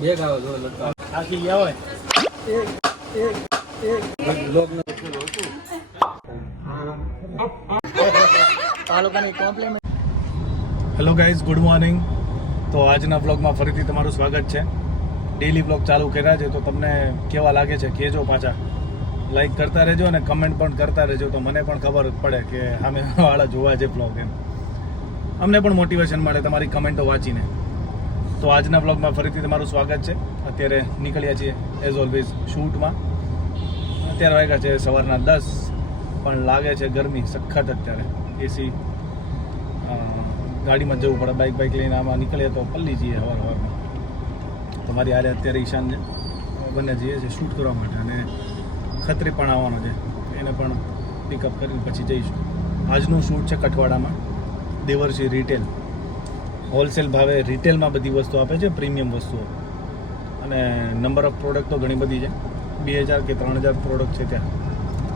બે ગાવ જો લટકા થાકી ગયા હોય એક લોક નો તાલુકાની compliment. Hello guys, good morning. તો આજના બ્લોગમાં ફરીથી તમારું સ્વાગત છે. ડેઈલી બ્લોગ ચાલુ કર્યા છે, તો તમને કેવા લાગે છે કહેજો. પાછા લાઈક કરતા રહેજો અને કમેન્ટ પણ કરતા રહેજો, તો મને પણ ખબર પડે કે સામે વાળા જોવા છે બ્લોગ એમ. અમને પણ મોટિવેશન મળે તમારી કમેન્ટો વાંચીને. તો આજના બ્લોગમાં ફરીથી તમારું સ્વાગત છે. અત્યારે નીકળ્યા છીએ એઝ ઓલવેઝ શૂટમાં. અત્યારે વાગ્યા છે સવારના 10, પણ લાગે છે ગરમી સખત. અત્યારે એસી ગાડીમાં જવું પડે, બાઇક લઈને આમાં નીકળીએ તો પલ્લી જઈએ હવારમાં. તમારી હારે અત્યારે ઈશાન છે, બંને જઈએ છીએ શૂટ કરવા માટે. અને ખત્રી પણ આવવાનો છે, એને પણ પિકઅપ કરીને પછી જઈશું. આજનું શૂટ છે કઠવાડામાં, દેવર્ષી રિટેલ. હોલસેલ ભાવે રિટેલમાં બધી વસ્તુ આપે છે, પ્રીમિયમ વસ્તુઓ. અને નંબર ઓફ પ્રોડક્ટ તો ઘણી બધી છે, 2000 કે 3000 પ્રોડક્ટ છે ત્યાં.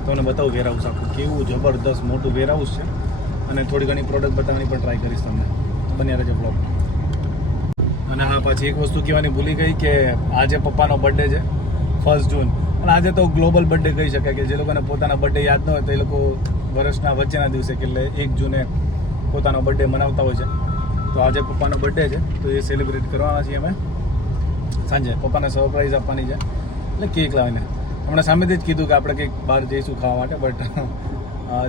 તમને બતાવું વેરહાઉસ આખું કેવું જબરદસ્ત મોટું વેરહાઉસ છે. અને થોડી ઘણી પ્રોડક્ટ બતાવવાની પણ ટ્રાય કરીશ તમને. બન્યા રહેજો બ્લોગ. અને હા, પાછી એક વસ્તુ કહેવાની ભૂલી ગઈ કે આજે પપ્પાનો બર્થડે છે, 1 જૂન. અને આજે તો ગ્લોબલ બર્થડે કહી શકાય કે જે લોકોને પોતાના બર્થડે યાદ ન હોય તો એ લોકો વર્ષના વચ્ચેના દિવસે કે એટલે 1 જૂને પોતાનો બર્થડે મનાવતા હોય છે. તો આજે પપ્પાનો બર્થડે છે, તો એ સેલિબ્રેટ કરવાના છીએ અમે સાંજે. પપ્પાને સરપ્રાઈઝ આપવાની છે, એટલે કેક લાવીને. હમણાં સામેથી જ કીધું કે આપણે કંઈક બહાર જઈશું ખાવા માટે, બટ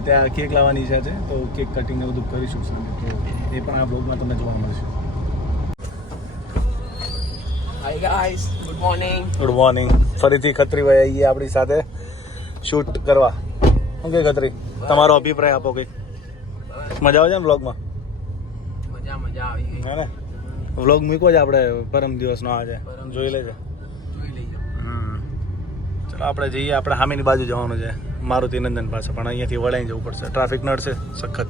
ત્યાં કેક લાવવાની ઈચ્છા છે, તો કેક કટિંગને બધું કરીશું સાંજે. તો એ પણ આ બ્લોગમાં તમને જોવા મળશે. Hi guys, good morning. Good morning. ફરીથી ખત્રીભાઈ આવીએ આપણી સાથે શૂટ કરવા. શું કે ખત્રી, તમારો અભિપ્રાય આપો કંઈક. મજા આવે છે ને બ્લોગમાં? મજા આવી ગઈ. હે ને? વ્લોગ મૂક્યો છે આપણે પરમ દિવસનો, આજે જોઈ લેજો. ચલો આપણે જઈએ. આપણે સામેની બાજુ જવાનું છે, મારુતિ નંદન પાસે, પણ અહીંયાથી વળાઈ જવું પડશે, ટ્રાફિક નડશે સખત.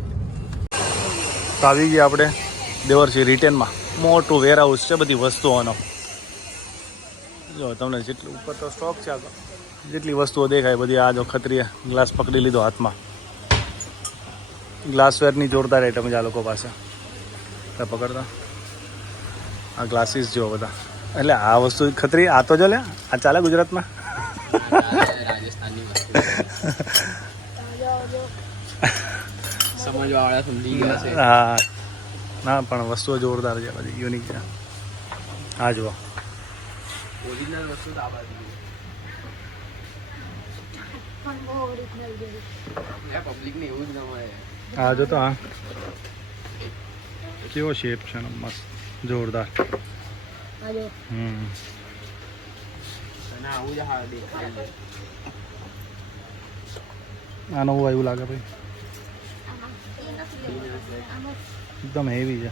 તો આવી ગયા આપણે દેવર્ષી રિટેલમાં. મોટું વેરહાઉસ છે બધી વસ્તુઓનો. જો તમને જેટલું ઉપર તો સ્ટોક છે, આગળ જેટલી વસ્તુઓ દેખાય બધી. આ જો ખત્રીએ ગ્લાસ પકડી લીધો હાથમાં. ગ્લાસવેરની જોરદાર આઈટમ છે આ લોકો પાસે. પકડતા આ ગ્લાસીસ જો બધા. એટલે આ વસ્તુ ખત્રી, આ તો જો લે, આ ચાલે ગુજરાતમાં. રાજસ્થાનની વસ્તુ સમજવા વાળા સમજી ગયા છે. હા, ના પણ વસ્તુઓ જોરદાર છે બધી, યુનિક છે. હા જુઓ, ઓરિજિનલ વસ્તુ તો આ બાજુ પબ્લિક ને એવું જ ના મળે. હા જો તો, હા કેવો શેપ છે ને, મસ્ત જોરદાર. આવું જ હા દેખાય. આ નવું આવ્યું લાગે ભાઈ, એકદમ હેવી છે.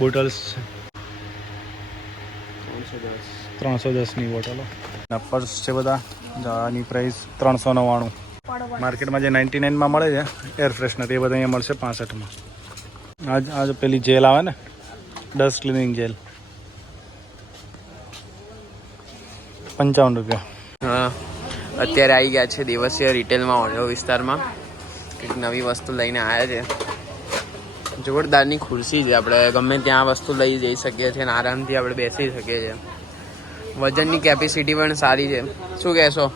બોટલ્સ છે 310ની બોટલો. પર્સ છે બધા. આની પ્રાઇસ 399. માર્કેટમાં જે 99માં મળે છે એર ફ્રેશનર, એ બધા અહીંયા મળશે 65માં. આજ પેલી જેલ આવે ને, ડસ્ટ ક્લિનિંગ જેલ, 55 રૂપિયા. હા, અત્યારે આવી ગયા છે દિવસીય રિટેલમાં, ઓડિયો વિસ્તારમાં. કંઈક નવી વસ્તુ લઈને આવ્યા છે. જોરદારની ખુરશી છે, આપણે ગમે ત્યાં વસ્તુ લઈ જઈ શકીએ છીએ અને આરામથી આપણે બેસી શકીએ છીએ. વજનની કેપેસિટી પણ સારી છે. શું કહેશો?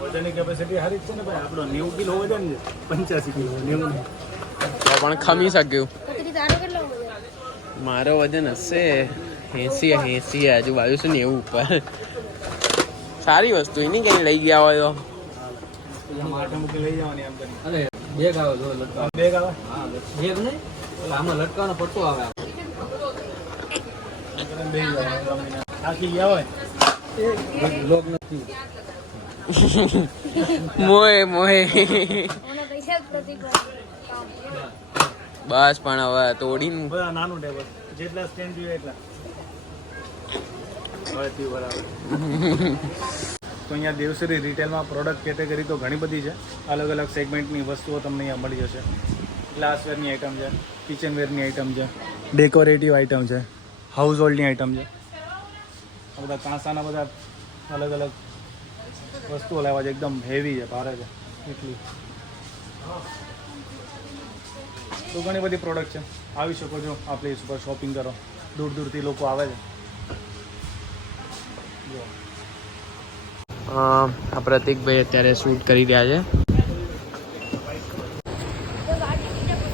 વજનની કેપેસિટી સારી છે ને ભાઈ. આપણો 90 કિલો વજન છે, 85 કિલો 90. તો પણ ખમી શક્યું. મારો વજન હશે 80 આજુબાજુ છે ને, એવું ઉપર. સારી વસ્તુ એની ક્યાંય લઈ ગયા હોય તો માથે મૂકી લઈ જવાની આમ કરી. અરે બેગ આવે જો લટકા. બેગ આવે? હા બેગ નહીં, આમાં લટકાનો પટ્ટો આવે. થાકી ગયા હોય લોક નથી. મોહે બસ. પણ હવે તોડીને બધા નાનું ટેબલ, જેટલા સ્ટેન્ડ જોઈએ એટલા. બરાબર. તો અહીંયા દેવસરી રિટેલમાં પ્રોડક્ટ કેટેગરી તો ઘણી બધી છે. અલગ અલગ સેગમેન્ટની વસ્તુઓ તમને અહીંયા મળી જશે. ગ્લાસવેરની આઇટમ છે, કિચનવેરની આઇટમ છે, ડેકોરેટિવ આઇટમ છે, હાઉસ હોલ્ડની આઇટમ છે. આ બધા કાંસાના બધા અલગ અલગ વસ્તુઓ લાવવા છે. એકદમ હેવી છે, ભારે છે એટલી. તો ઘણી બધી પ્રોડક્ટ છે. આવી શકો છો આ પ્લેસ ઉપર શોપિંગ કરો. દૂર દૂરથી લોકો આવે છે. જો આ પ્રતિકભાઈ અત્યારે શૂટ કરી રહ્યા છે.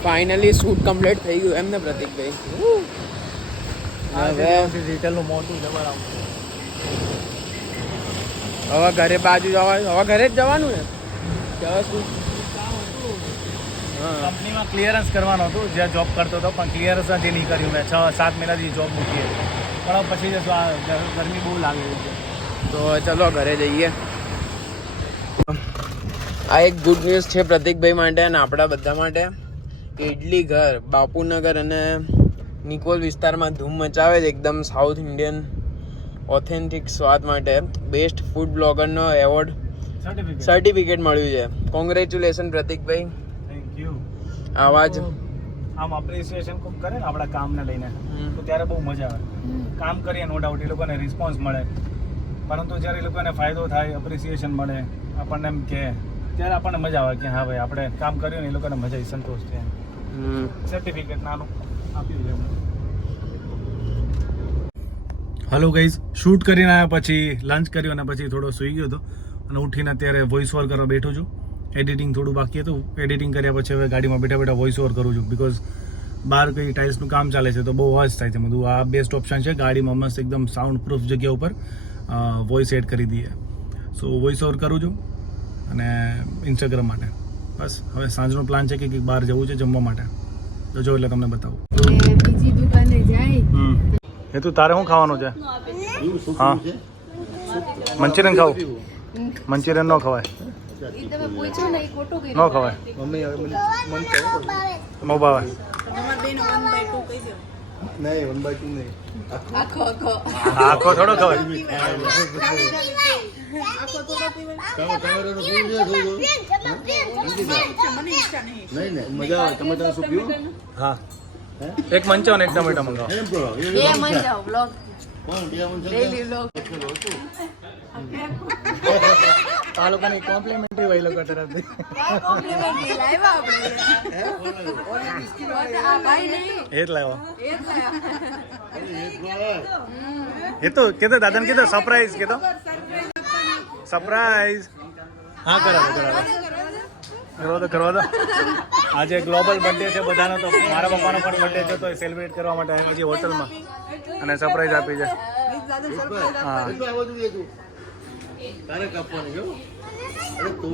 ફાઇનલી શૂટ કમ્પ્લીટ થઈ ગયું એમ ને પ્રતિકભાઈ? હવે રિટેલનું મોટું જબર હવે ઘરે બાજુ જવાનું, હવે ઘરે જ જવાનું ને કે હવે શું? કંપનીમાં ક્લિયરન્સ કરવાનું હતું જ્યાં જોબ કરતો હતો, પણ ક્લિયરન્સ નથી નહીં કર્યું. મેં 6-7 મહિનાથી જોબ મૂકી હતી, પણ પછી જશું. આ ગરમી બહુ લાગે છે તો ચલો ઘરે જઈએ. આ એક ગુડ ન્યૂઝ છે પ્રતિકભાઈ માટે અને આપણા બધા માટે કે ઇડલી ઘર બાપુનગર અને નિકોલ વિસ્તારમાં ધૂમ મચાવે છે. એકદમ સાઉથ ઇન્ડિયન ઓથેન્ટિક સ્વાદ માટે બેસ્ટ ફૂડ બ્લોગરનો એવોર્ડ સર્ટિફિકેટ મળ્યું છે. કોંગ્રેચ્યુલેશન પ્રતિકભાઈ. Thank you. આવા જ આમ અપ્રિસિએશન ખૂબ કરે ને આપણા કામને લઈને તો ત્યારે બહુ મજા આવે. કામ કરીએ નો ડાઉટ, એ લોકોને રિસ્પોન્સ મળે, પરંતુ જ્યારે એ લોકોને ફાયદો થાય, અપ્રિસિએશન મળે, આપણને એમ કહે, ત્યારે આપણને મજા આવે કે હા ભાઈ આપણે કામ કર્યું ને એ લોકોને મજા આવી, સંતોષ થયા. સર્ટિફિકેટ નાનું આપ્યું છે. હલો ગાઈઝ, શૂટ કરીને આવ્યા પછી લંચ કર્યું અને પછી થોડો સૂઈ ગયો હતો અને ઉઠીને અત્યારે વોઇસ ઓવર કરવા બેઠો છું. એડિટિંગ થોડું બાકી હતું. એડિટિંગ કર્યા પછી હવે ગાડીમાં બેઠા બેઠા વોઇસ ઓવર કરું છું, બિકોઝ બહાર કંઈ ટાઇલ્સનું કામ ચાલે છે તો બહુ અવાજ થાય છે. બધું આ બેસ્ટ ઓપ્શન છે ગાડીમાં, મસ્ત એકદમ સાઉન્ડ પ્રૂફ જગ્યા ઉપર વોઇસ એડ કરી દઈએ. સો વોઇસ ઓવર કરું છું અને ઇન્સ્ટાગ્રામ માટે. બસ હવે સાંજનો પ્લાન છે કે બહાર જવું છે જમવા માટે, તો જો એટલે તમને બતાવું. બીજી દુકાને જાય એ તું તારે શું ખાવાનું છે? હા, મંચુરિયન ખાવું? મંચુરિયન ન ખવાય, ઈ તમે પૂછો ને ઈ ખોટું ન કર્યું. ખવાય. મમ્મી હવે મને મન નો ભાવે. તમારા બેનો 1/2 કહી દો. નહીં 1/2 નહીં. આખો આખો થોડો ખવાય. આખો તો પીવાય. તમારે શું છે મને ઈચ્છા નહીં. નહીં ને મજા આવે. ટમેટા શું પીવું? હા, એક મંચો અને એક ટમેટા મંગાવો. એમ કરો. બે મન જાઓ બ્લોગ કોણ બે મન ડેઈલી બ્લોગ. આ લોકોની કોમ્પ્લિમેન્ટરી હોય લોકો તરફથી. કોમ્પ્લિમેન્ટ લાવ્યા આપણે. આ ભાઈ નહીં એ જ લાવો. એ જ લાવ્યા. એ તો કીધું દાદાને કીધું સરપ્રાઈઝ કીધું. સરપ્રાઈઝ. હા કરાવો કરવા દો. આજે ગ્લોબલ બર્થડે છે બધાનો, તો મારા પપ્પાનો પણ બર્થડે છે તો એ સેલિબ્રેટ કરવા માટે આવી છે હોટલમાં અને સરપ્રાઈઝ આપી છે. હા, તારે કાપવાની જો. અરે તું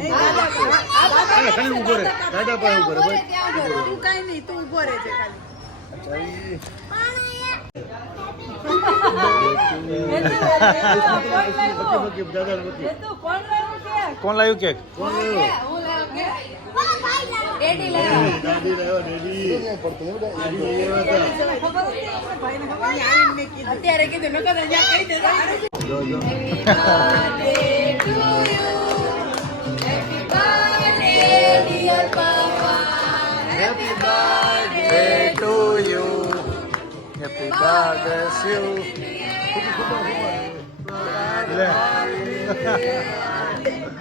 ખાલી ઉભો રહે. દાદા પાસે ઉભો રહે ભાઈ. તું કાઈ નહીં, તું ઊભો રહેજે ખાલી. કોણ લાવ્યું કેક? ડેડી લાવ્યા. દાદી લાવ્યા ડેડી. અત્યારે કીધું નકર અહીંયા કહી દેતા. Happy birthday to you. Happy birthday to you.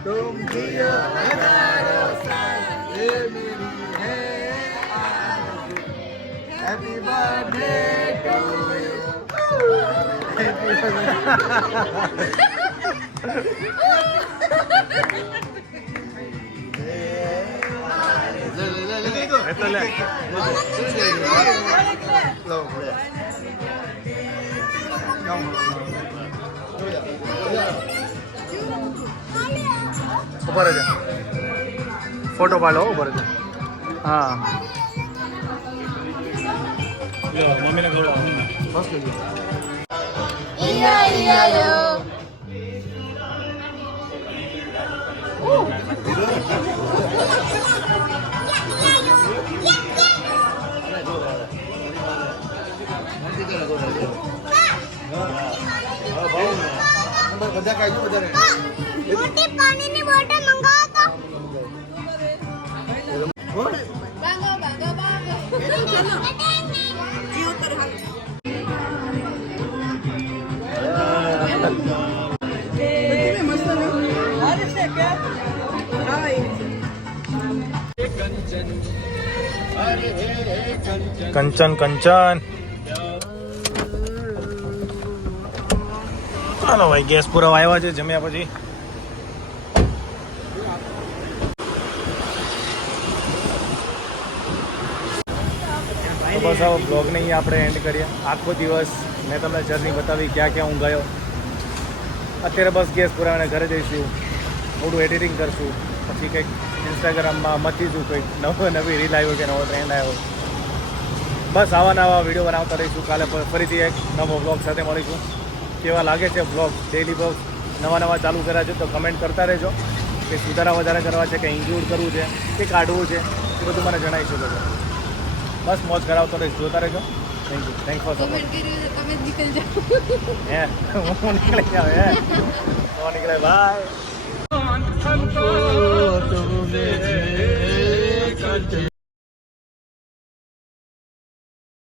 तुम जियो हजारों साल, ये मेरी है आरज़ू. Happy birthday to you. Happy ऊपर जा, फोटो पालो ऊपर जा. हाँ मम्मी ने खोला बस ले બધા કાઢજો વધારે. મોટી પાણીની બોટલ મંગાવો તો. કંચન કંચન ચાલો ભાઈ ગેસ પૂરા આવ્યા છે જમ્યા પછી તો બસ હવે બ્લોગને અહીં આપણે એન્ડ કરીએ આખો દિવસ મેં તમને જર્ની બતાવી ક્યાં ક્યાં હું ગયો અત્યારે બસ ગેસ પુરાવીને ઘરે જઈશું થોડું એડિટિંગ કરશું પછી કંઈક ઇન્સ્ટાગ્રામમાં મથીશું કંઈક નવી રીલ આવ્યો કે નવો ટ્રેન્ડ આવ્યો બસ આવા નવા વિડીયો બનાવતા રહીશું કાલે ફરીથી એક નવો બ્લોગ સાથે મળીશું કેવા લાગે છે બ્લોગ ડેલી બ્લોગ નવા ચાલુ કર્યા છે તો કમેન્ટ કરતા રહેજો કે સુધારા વધારા કરવા છે કે ઇન્ક્લુડ કરવું છે કે કાઢવું છે એ બધું મને જણાવી શકો છો બસ મોજ કરાવતો રહીશ જોતા રહેજો થેન્ક ફોર સપોર્ટ તમે જ નીકળી જાઓ હે હું નીકળી જાવ હે તો નીકળે બાય